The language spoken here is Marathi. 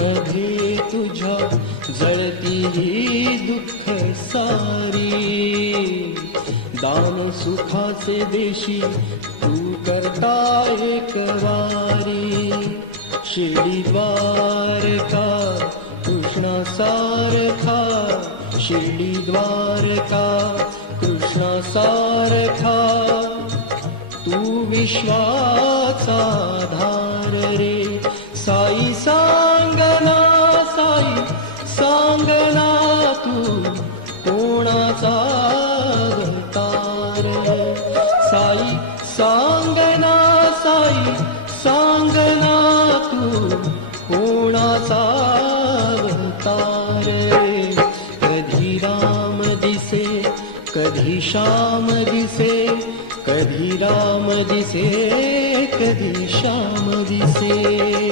मध्ये तुझ्या जळती ही दुःख सारी, दान सुखाचे देशी तू करता एक वारी. शिर्डी द्वारका कृष्णा सारखा, शिर्डी द्वारका कृष्णा सारखा, तू विश्वाचा आधार रे. साई सांगना, साई सांगना, तू कोणाचा अवतार. साई सांगना, साई सांगना, तू कोणाचा अवतार. कधी राम दिसे, कधी श्याम दिसे, कधी राम दिसे, कधी श्याम दिसे.